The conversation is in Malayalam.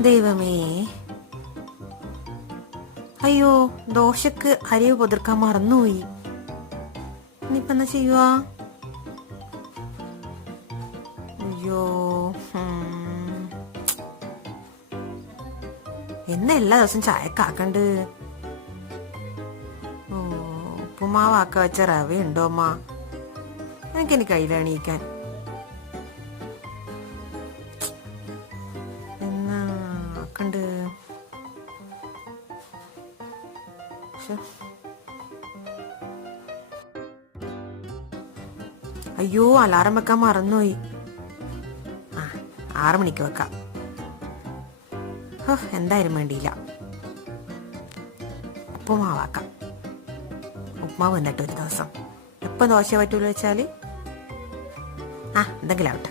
ദൈവമേ, അയ്യോ ദോശക്ക് അരി പൊതിർക്കാൻ മറന്നുപോയി. ഇനിയിപ്പ എന്നാ ചെയ്യുവാ? അയ്യോ, എന്നാ എല്ലാ ദിവസവും ചായക്കാക്കണ്ട്. ഉപ്പുമാവാക്ക വെച്ച റവ ഉണ്ടോ അമ്മ? എനിക്കെനി കയ്യിൽ എണീക്കാൻ. എന്നാ ആക്കണ്ട്. അയ്യോ, അലാറം വെക്കാൻ മറന്നുപോയി. 6 മണിക്ക് വെക്കാം. എന്തായാലും വേണ്ടിയില്ല. ഉപ്പുമാവാക്കാം. ഉപ്പുമാവ് എന്നിട്ട് ഒരു ദിവസം എപ്പം ദോശ പറ്റൂല വെച്ചാല് എന്തെങ്കിലും ആവട്ടെ.